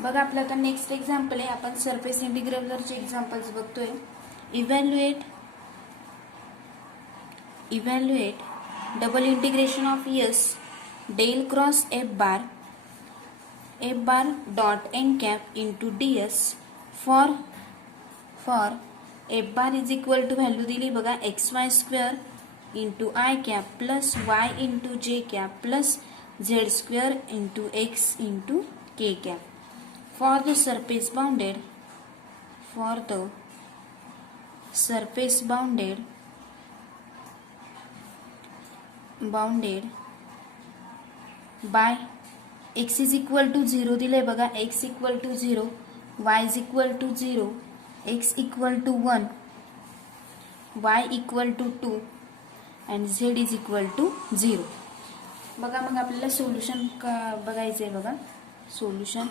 बघा आपल्याकडे next example आहे. आपण सरफेस इंटिग्रलचे एक्झाम्पल्स बघतोय. Evaluate double integration of S del cross F bar dot N cap into D S for F bar is equal to value दिली बघा X Y square into I cap plus Y into J cap plus Z square into X into K cap. For the surface bounded by x is equal to 0 दिले बघा x equal to 0, y is equal to 0, x equal to 1, y equal to 2 and z is equal to 0. बघा मग आपल्याला solution बघायचं आहे. बघा solution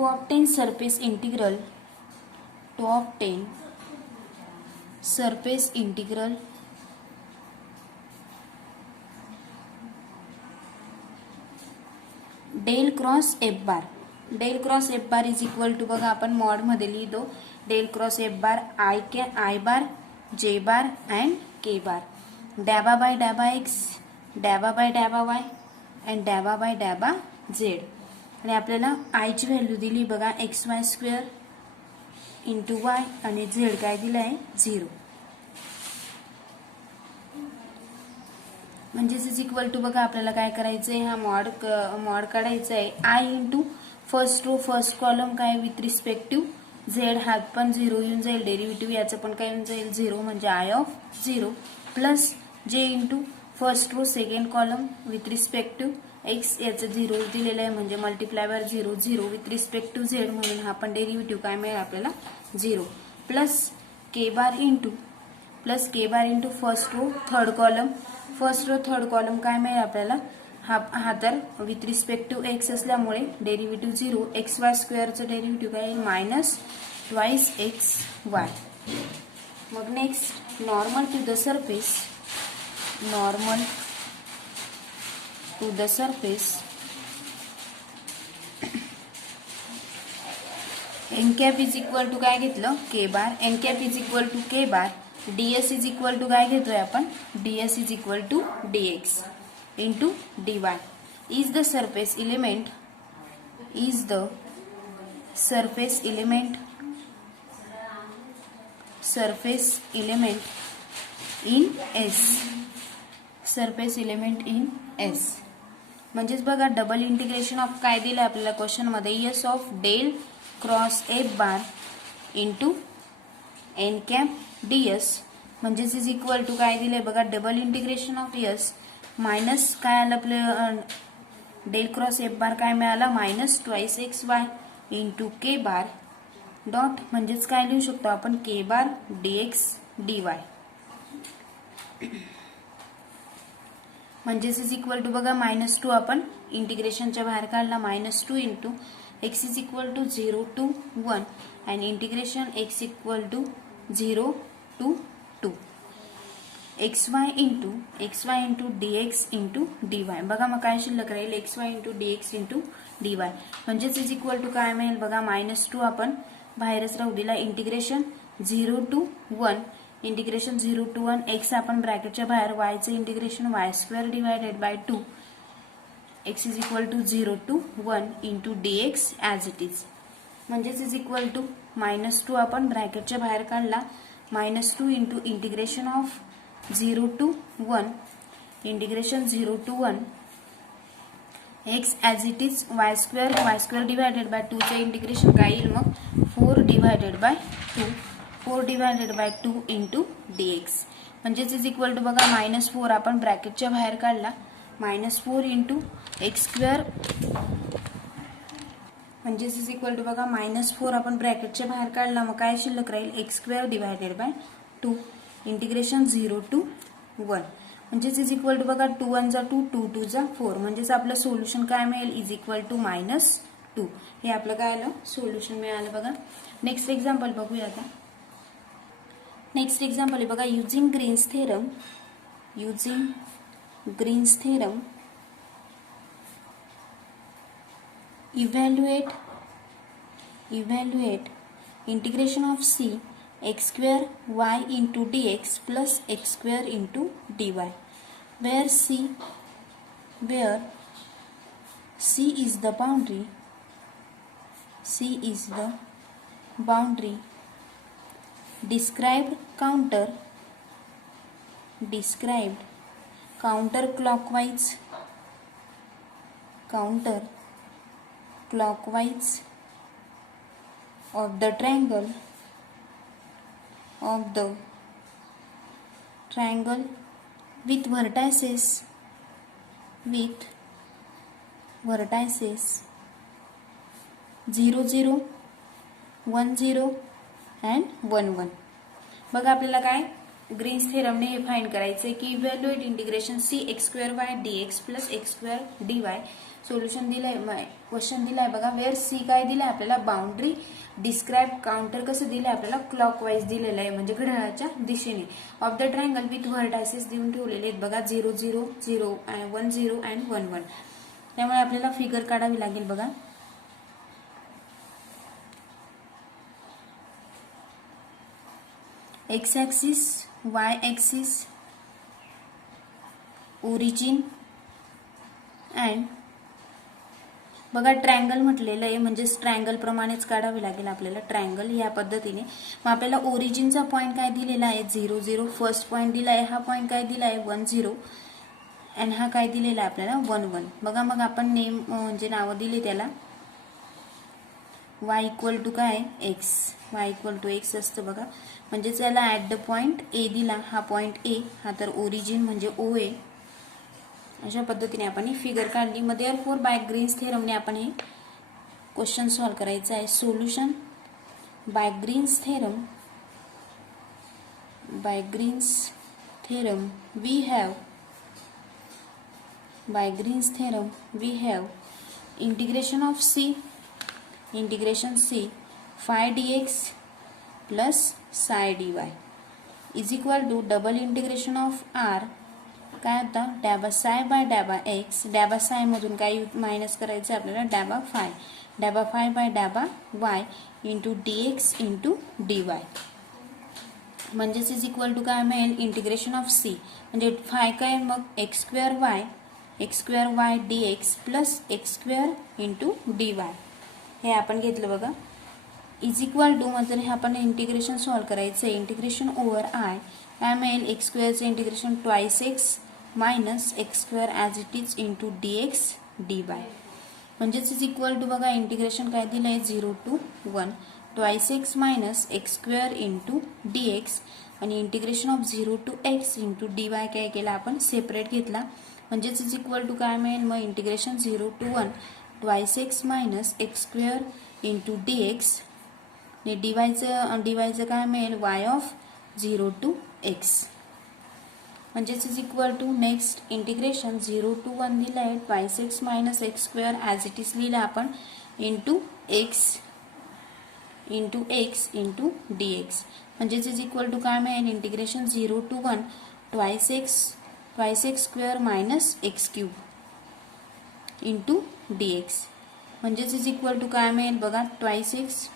to obtain surface integral del cross F bar is equal to बघा आपण mod मध्ये लिहितो del cross F bar I bar J bar and K bar डॅबा बाय डॅबा एक्स डॅबा बाय डॅबा वाय अँड डॅबा बाय डॅबा झेड. आणि आपल्याला आय ची व्हॅल्यू दिली बघा X Y square into Y आणि झेड काय दिलं आहे 0. म्हणजेच इज इक्वल टू बघा आपल्याला काय करायचं आहे हा मॉड काढायचा आहे. I into first row first column काय विथ रिस्पेक्टिव्ह झेड हा पण 0 येऊन जाईल डेरिव्हेटिव्ह याचं पण काय येऊन जाईल 0 म्हणजे I of 0 plus J into first row second column with respective X याचं 0 दिलेलं आहे म्हणजे multiply by 0 with respect to Z म्हणून हा पण डेरिव्हेटिव्ह काय मिळेल आपल्याला 0 plus K bar into first row third column काय मिळेल आपल्याला हा तर विथ रिस्पेक्ट टू एक्स असल्यामुळे डेरिव्हेटिव्ह 0 एक्स वाय स्क्वेअरचं डेरिव्हेटिव्ह काय येईल मायनस ट्वाइस एक्स वाय. मग next normal to the surface N cap is equal to काय घेतलं K bar N cap is equal to K bar DS is equal to काय घेतोय आपण DS is equal to DX into DY is the surface element in S. म्हणजेच बघा double integration of काय दिलं आपल्याला क्वेश्चन मध्ये S of del cross F bar into N cap DS म्हणजेच इज इक्वल टू काय दिलंय बघा double integration of S minus काय आलं आपलं डेल क्रॉस एफ बार काय मिळाला minus twice X Y into K bar dot म्हणजेच काय लिहू शकतो आपण के बार डीएक्स डीवाय म्हणजेच इज इक्वल टू बघा -2 आपण इंटिग्रेशनच्या बाहेर काढला -2 into X is equal to 0 to 1 and integration X equal to 0 to 2 xy into dx into dy. बघा मग काय शिल्लक राहील xy into dx into dy म्हणजेच इज इक्वल टू काय मिळेल बघा -2 आपण बाहेरच राहू दिला integration 0 to 1 integration 0 to 1 x आपण ब्रॅकेटच्या बाहेर y चे integration y square divided by 2 x is equal to 0 to 1 into dx as it is म्हणजेच इज इक्वल टू -2 आपण ब्रॅकेटच्या बाहेर काढला -2 into integration of 0 to 1 integration 0 to 1 x as it is y square divided by 2 चे integration काय येईल मग 4 divided by 2 into dx म्हणजेच इज इक्वल टू बघा -4 आपण ब्रॅकेटच्या बाहेर काढला -4 इंटू एक्स स्क्वेअर म्हणजेच इज इक्वल टू बघा -4 आपण ब्रॅकेटच्या बाहेर काढला मग काय शिल्लक राहील x square divided by 2 integration 0 to 1 म्हणजेच इज इक्वल टू बघा 2 1 जा 2 2 2 जा 4 म्हणजेच आपलं सोल्युशन काय मिळेल इज इक्वल टू -2 हे आपलं काय आलं सोल्युशन मिळालं. बघा नेक्स्ट एक्झाम्पल बघूया आता. नेक्स्ट एक्झाम्पल आहे बघा, using Green's theorem evaluate integration of c x square y into dx plus x square into dy, where c is the boundary. Described counterclockwise of the triangle with vertices 0 0 1 0 and 1 1. बघा आपल्याला काय Green's थेरमने हे find करायचे की evaluate integration C X square Y DX plus X square D Y. Solution दिलंय, question दिलाय बघा, wear C काय दिलंय आपल्याला, बाउंड्री. डिस्क्राइब काउंटर कसं दिलंय आपल्याला, क्लॉकवाईज दिलेलं आहे म्हणजे घड्याळाच्या दिशेने. Of the triangle with vertices देऊन ठेवलेले आहेत बघा, 0 0 0 1 0 अँड 1 1. त्यामुळे आपल्याला फिगर काढावी लागेल बघा. X axis, Y axis, origin and बघा ट्रायंगल म्हटलेलं आहे म्हणजे ट्रायंगल प्रमाणेच काढावे लागेल आपल्याला ट्रायंगल या पद्धतीने. मग आपल्याला ओरिजिनचा पॉइंट काय दिलेला आहे 0 0, फर्स्ट पॉइंट दिला आहे, हा पॉइंट काय दिला आहे 1 0 अँड हा काय दिलेला आहे आपल्याला 1 1. बघा मग आपण नेम म्हणजे नावं दिले त्याला. y इक्वल टू काय X, y equal to X असतं बघा. म्हणजे त्याला ऍट द पॉइंट ए दिला, हा पॉइंट ए, हा तर ओरिजिन म्हणजे ओ ए. अशा पद्धतीने आपण ही फिगर काढली. मग देअरफॉर बाय ग्रीन्स थेरमने आपण हे क्वेश्चन सॉल्व करायचं आहे. Solution by Green's theorem we have integration c phi dx plus psi dy is equal to double integration of r काय आता डॅबा साय बाय डॅबा एक्स, डॅबा साय मधून काय मायनस करायचं आपल्याला डॅबा फाय बाय डॅबा Y into DX into D Y. म्हणजेच इज इक्वल टू काय मिळेल इंटिग्रेशन ऑफ सी म्हणजे फाय काय मग X square Y DX plus X square into D Y हे आपण घेतलं बघा. इज इक्वल टू म्हणजे हे आपण इंटिग्रेशन सॉल्व करायचं आहे. इंटिग्रेशन ओव्हर आय काय मिळेल एक्स स्क्वेअरचं integration twice X minus X square as it is into D X D Y. म्हणजेच इज इक्वल टू बघा इंटिग्रेशन काय दिलं आहे 0 to 1 twice X minus X square into D X आणि integration of 0 to x into D Y काय केला आपण separate घेतला. म्हणजेच इज इक्वल टू काय मिळेल मग integration 0 to 1 twice X minus X square into D X आणि डीवायचं काय मिळेल वाय ऑफ 0 to x. म्हणजेच is equal to next integration 0 to 1 दिलं आहे twice X minus X square as it is लिहिलं आपण into X into D X. म्हणजेच इज इक्वल टू काय मिळेल integration 0 to 1 twice X square minus X cube into D X. म्हणजेच is equal to काय मिळेल बघा twice X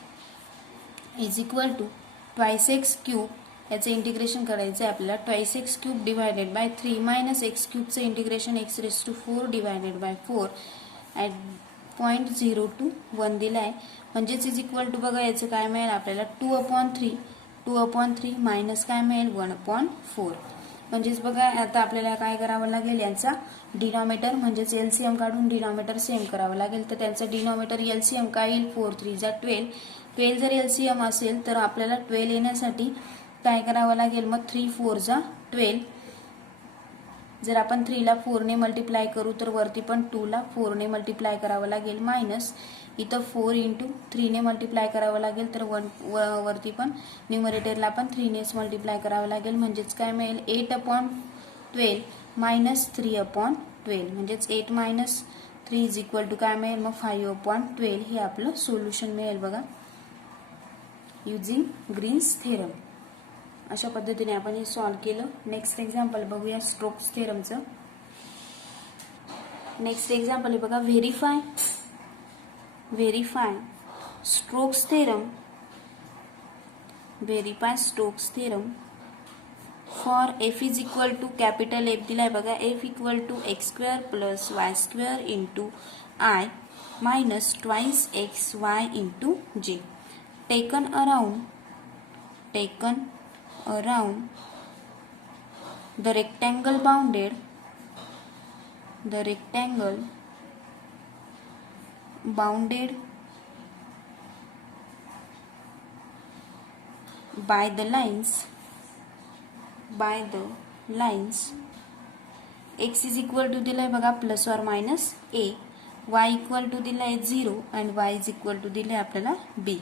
is equal to twice X cube याचं इंटिग्रेशन करायचं आहे आपल्याला. Twice X cube divided by 3 minus X क्यूबचं integration X raise to 4 divided by 4 at point 0 to 1 दिला आहे. म्हणजेच इज इक्वल टू बघा याचं काय मिळेल आपल्याला 2/3 मायनस काय मिळेल 1/4. म्हणजेच बघा आता आपल्याला काय करावं लागेल यांचा डिनॉमिनेटर म्हणजेच एलसीएम काढून डिनॉमिनेटर सेम करावं लागेल. तर त्यांचं डिनॉमिनेटर एलसीएम काय येईल 4 3 जा 12 जर एलसीएम असेल तर आपल्याला 12 येण्यासाठी काय करावं लागेल मग 3 4 जा 12. जर आपण 3 ला 4 ने मल्टिप्लाय करू तर वरती पण 2 ला 4 ने मल्टिप्लाय करावं लागेल मायनस इथं 4 इंटू 3 ने मल्टिप्लाय करावं लागेल तर वरती पण न्यूमरेटरला पण 3 नेच मल्टिप्लाय करावं लागेल. म्हणजेच काय मिळेल 8/12 मायनस 3/12 म्हणजेच 8 मायनस 3 इज इक्वल टू काय मिळेल मग 5/12 हे आपलं सोल्युशन मिळेल बघा युजिंग ग्रीन्स थेरम. अशा पद्धतीने आपण हे सॉल्व्ह केलं. नेक्स्ट एक्झाम्पल बघूया स्टोक्स थेरमचं. नेक्स्ट एक्झाम्पल आहे बघा, verify Stokes theorem. Verify Stokes theorem for F is equal to capital F दिलाय बघा, F equal to X square plus Y square into I minus twice X Y into J. Taken around the rectangle bounded by the lines x is equal to दिलाय बघा plus और minus a, y equal to दिलाय 0 and y is equal to दिलाय आपल्याला b.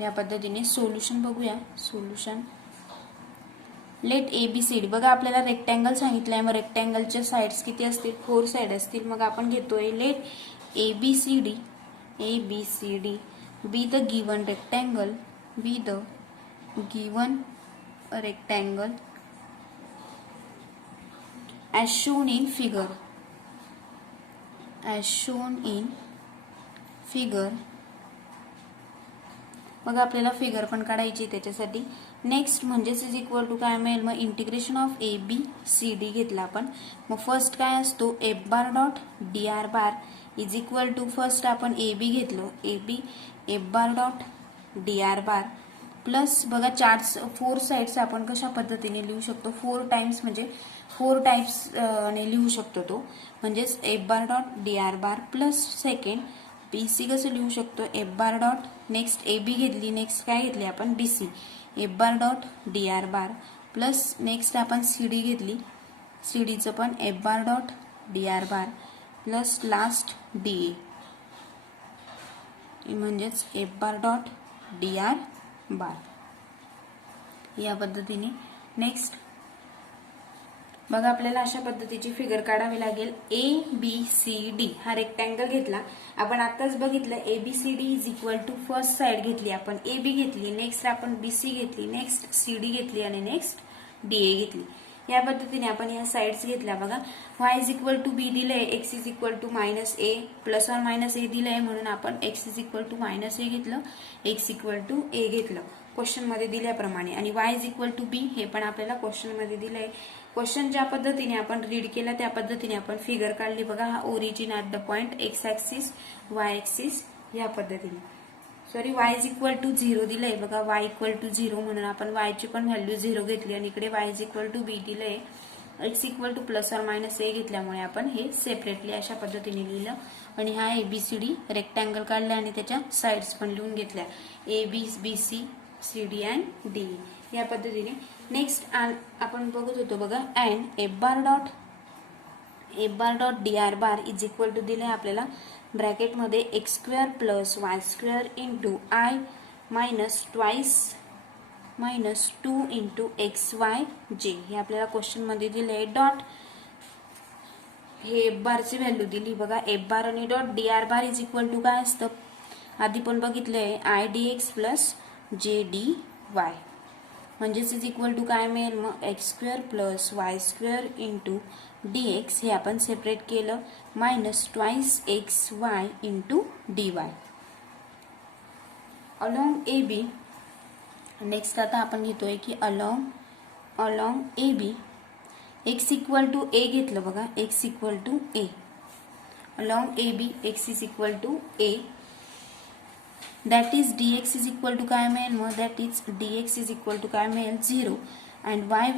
या पद्धतीने solution बघूया. Solution let A B C D. बघा आपल्याला रेक्टँगल सांगितलंय, मग रेक्टँगलच्या साइड्स किती असतील, 4 साइड असतील. मग आपण घेतोय let A B C D be the given rectangle as shown in figure. मग आपल्याला फिगर पण काढायची त्याच्यासाठी. नेक्स्ट म्हणजेच इज इक्वल टू काय मिळेल, मग integration of A B C D घेतला आपण. मग फर्स्ट काय असतो, F bar dot D R bar is equal to, first आपण ए बी घेतलो, A B F bar dot D R bar plus बघा 4 साइड्स आपण कशा पद्धतीने लिहू शकतो, 4 टाइम्स म्हणजे 4 टाइप्स ने लिहू शकतो तो. म्हणजेच F bar dot D R bar plus second B C कसं लिहू शकतो, F bar dot next A B घेतली, नेक्स्ट काय घेतली आपण B C, F bar dot D R bar plus next आपण सी डी घेतली, सी डीचं पण F bar dot D R bar plus last D A म्हणजेच F bar dot D R bar. या पद्धतीने नेक्स्ट बघा आपल्याला अशा पद्धतीची फिगर काढावी लागेल. ए बी सी डी हा रेक्टँगल घेतला आपण, आताच बघितलं A B C D is equal to first side घेतली आपण ए बी घेतली, नेक्स्ट आपण बी सी घेतली, नेक्स्ट सी डी घेतली आणि नेक्स्ट डी ए घेतली. या पद्धतीने आपण या साइड्स घेतल्या बघा. y is equal to B दिलंय, x is equal to minus A plus और मायनस ए दिलंय म्हणून आपण x is equal to minus A घेतलं, x इक्वल टू ए घेतलं क्वेश्चन मध्ये दिल्याप्रमाणे. आणि y इज इक्वल टू बी हे पण आपल्याला क्वेश्चन मध्ये दिलंय. क्वेश्चन ज्या पद्धतीने आपण रीड केला त्या पद्धतीने आपण फिगर काढली बघा. हा origin at the point X axis Y axis या पद्धतीने. Sorry y is equal to 0 दिलंय बघा, y इक्वल टू 0 म्हणून आपण y ची पण व्हॅल्यू 0 घेतली आणि इकडे y is equal to B दिलंय, x इक्वल टू प्लस और मायनस ए घेतल्यामुळे आपण हे सेपरेटली अशा पद्धतीने लिहिलं. आणि हा एबीसीडी रेक्टँगल काढला आणि त्याच्या साइड्स पण लिहून घेतल्या, A B B C C D and D या पद्धतीने. नेक्स्ट आपण बघत होतो बघा, and F bar dot D R bar is equal to दिलंय आपल्याला ब्रॅकेटमध्ये X square plus Y square into I minus twice minus 2 into X Y J हे आपल्याला क्वेश्चन मध्ये दिलंय. डॉट हे एफ बारची व्हॅल्यू दिली बघा, एफ बार आणि dot D R bar is equal to काय असतं आधी पण बघितलंय, I D X plus J D Y म्हणजेच इज इक्वल टू काय मिळेल मग X square plus Y square into D X हे आपण सेपरेट केलं minus twice X Y into D Y along A B. Next आता आपण घेतोय की along A B X equal to A घेतलं बघा, X equal to A along A B X is equal to A that is dx is equal to काय मिळेल मग that is dx is equal to काय मिळेल 0 and y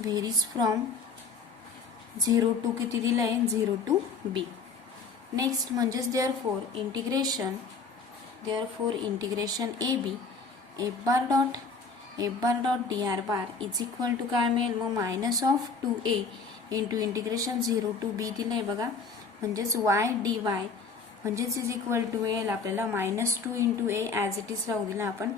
varies from 0 to किती दिलंय 0 to b. Next म्हणजेच therefore integration A B F bar dot D R bar is equal to काय मिळेल मग minus of 2a into integration 0 to b दिलंय बघा, म्हणजेच y dy म्हणजेच इज इक्वल टू मिळेल आपल्याला -2 into A as it is राहू दिला आपण.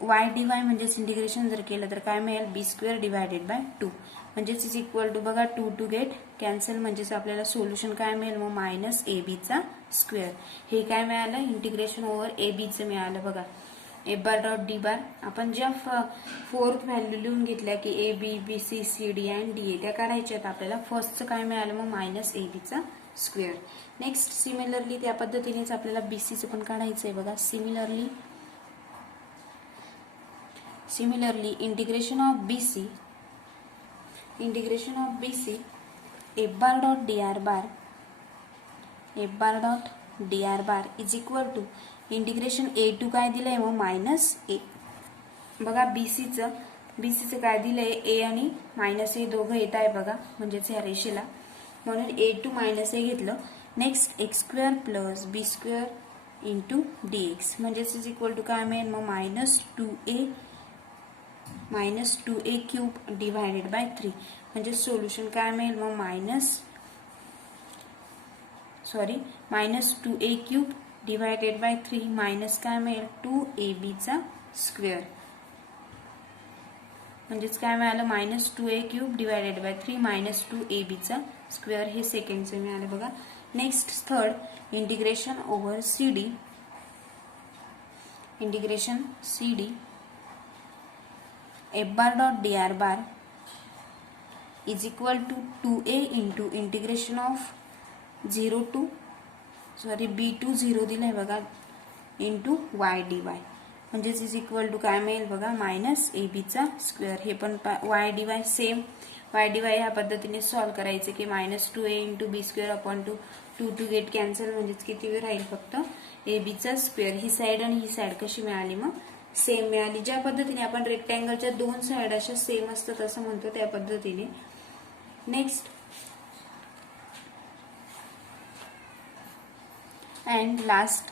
वाय डी वाय म्हणजेच इंटिग्रेशन जर केलं तर काय मिळेल बी स्क्वेअर डिवायडेड बाय 2 म्हणजेच इज इक्वल टू बघा 2 टू गेट कॅन्सल म्हणजेच आपल्याला सोल्युशन काय मिळेल मग मायनस ए बीचा स्क्वेअर. हे काय मिळालं इंटिग्रेशन ओव्हर ए बीचं मिळालं बघा. ए बार डॉट डी बार आपण ज्या फोर्थ व्हॅल्यू लिहून घेतल्या की A B B C C D and D A त्या काढायच्या आहेत आपल्याला. फर्स्टचं काय मिळालं मग मायनस ए बीचा स्क्वेअर. नेक्स्ट सिमिलरली त्या पद्धतीनेच आपल्याला बीसीचं पण काढायचं आहे बघा. Similarly integration of BC F bar dot D R bar is equal to integration A to काय दिलंय मग मायनस ए. बघा बीसीचं काय दिलंय ए आणि मायनस ए दोघं येत आहे बघा म्हणजेच ह्या रेषेला, म्हणून ए टू मायनस ए घेतलं. नेक्स्ट एक्स स्क्वेअर प्लस बी स्क्वेअर इंटू डी एक्स म्हणजेच इज इक्वल टू काय मिळेल मग minus two A cube divided by 3 म्हणजे सोल्युशन काय मिळेल मग minus two A cube divided by 3 minus काय मिळेल 2ab चा स्क्वेअर म्हणजेच काय मिळालं minus 2a cube divided by 3 minus 2ab चा स्क्वेअर. हे सेकंडचं मिळालं बघा. Next third integration over cd F bar dot D R bar is equal to 2a into integration of B to 0 दिलंय बघा इंटू वाय डी वाय म्हणजेच is equal to काय मिळेल बघा मायनस ए बीचा स्क्वेअर. हे पण Y D Y same Y D Y ह्या पद्धतीने सॉल्व्ह करायचे की minus 2a into B square upon two get cancel म्हणजेच किती वेळ राहील फक्त ए बीचा स्क्वेअर. ही साईड आणि ही साईड कशी मिळाली मग सेम मिळाली. ज्या पद्धतीने आपण रेक्टँगलच्या दोन साईड अशा सेम असतात असं म्हणतो त्या पद्धतीने. Next and last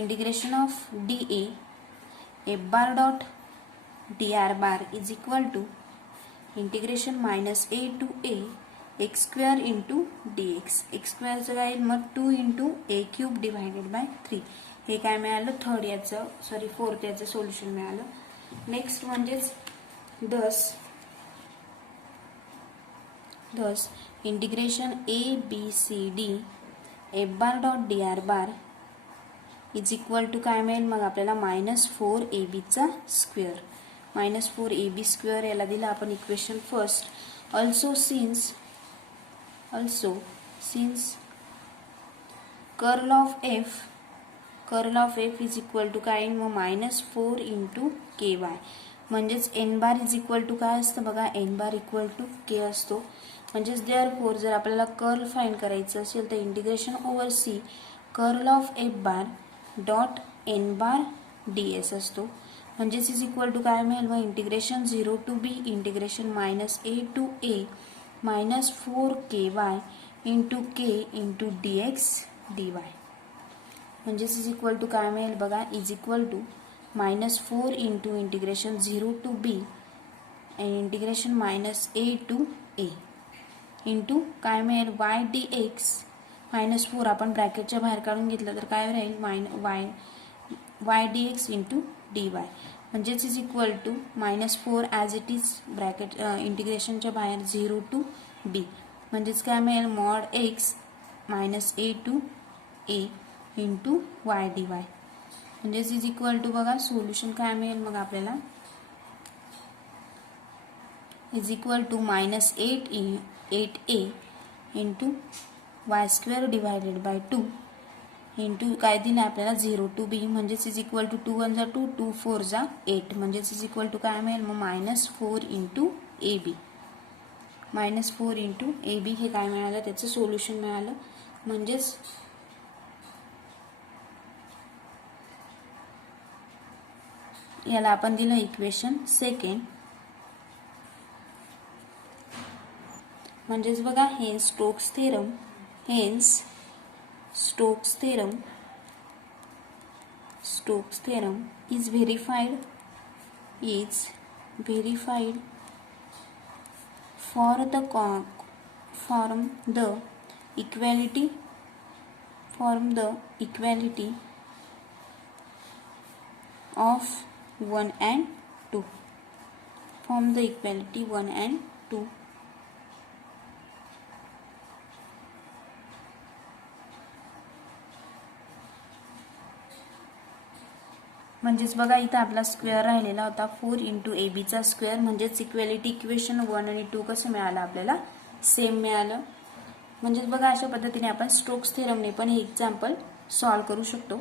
integration of dA f bar dot dr bar is equal to integration minus a to a x square into dx. x square चं काय मग 2 into a cube divided by 3. हे काय मिळालं फोर्थ याचं solution मिळालं. Next म्हणजेच thus integration a b c d F bar dot D R bar is equal to काय मिळेल मग आपल्याला मायनस 4ab चा स्क्वेअर. मायनस 4ab स्क्वेअर याला दिला आपण equation first. Also since curl of F is equal to काय मग मायनस 4 इंटू के वाय म्हणजेच N bar is equal to काय असतं बघा N bar equal to K असतो. म्हणजेच देअरफोर जर आपल्याला कर्ल फाइंड करायचं असेल तर integration over C curl of F bar dot N bar D S असतो. म्हणजेच इज इक्वल टू काय मिळेल मग integration 0 to B integration minus A to A minus 4ky into K into D X D Y म्हणजेच is equal to काय मिळेल बघा is equal to minus 4 into integration 0 to B आणि integration minus A to A into काय मिळेल Y D x minus 4 आपण ब्रॅकेटच्या बाहेर काढून घेतलं तर काय राहील Y D X into D Y म्हणजेच is equal to minus 4 as it is bracket इंटिग्रेशनच्या बाहेर 0 टू बी म्हणजेच काय मिळेल mod X minus A to A into Y D Y म्हणजेच इज इक्वल टू बघा सोल्युशन काय मिळेल मग आपल्याला is equal to minus 8a into Y square divided by 2 into काय दिलं आपल्याला 0 टू बी म्हणजेच इज इक्वल टू 2 1 जा 2 2 4 जा 8 म्हणजेच इज इक्वल टू काय मिळेल मग minus 4 into A B minus 4 into A B हे काय मिळालं त्याचं सोल्युशन मिळालं. म्हणजेच याला आपण दिलं इक्वेशन सेकंड. म्हणजेच बघा hence Stokes theorem is verified for the equality of 1 and 2 from the equality 1 and 2. म्हणजेच बघा इथं आपला स्क्वेअर राहिलेला होता 4 इंटू ए बीचा स्क्वेअर, म्हणजेच इक्वेलिटी इक्वेशन 1 आणि 2 कसं मिळालं आपल्याला, सेम मिळालं. म्हणजेच बघा अशा पद्धतीने आपण स्टोक्स थेरमने पण हे एक्झाम्पल सॉल्व्ह करू शकतो.